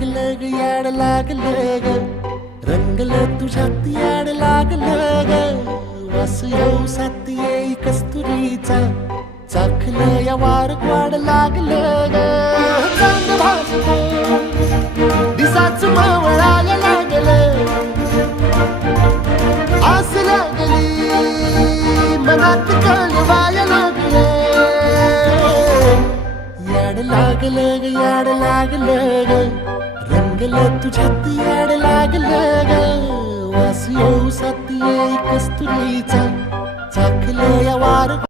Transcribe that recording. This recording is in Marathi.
लागलं ग याड लागलं ग रंगलं तुझ्यात याड लागलं ग वास येऊ सात येई कस्तुरीचा चाखलं या वार वाड लागलं ग चांग भासतो दिसाच मावळायला लागलं आस लागली मनात कळवायला लागलं याड लागलं ग याड लागलं ग रंगलं तुझ्यात याड लागलं ग वास येऊ सात येई कस्तुरीचा चाखलं या वार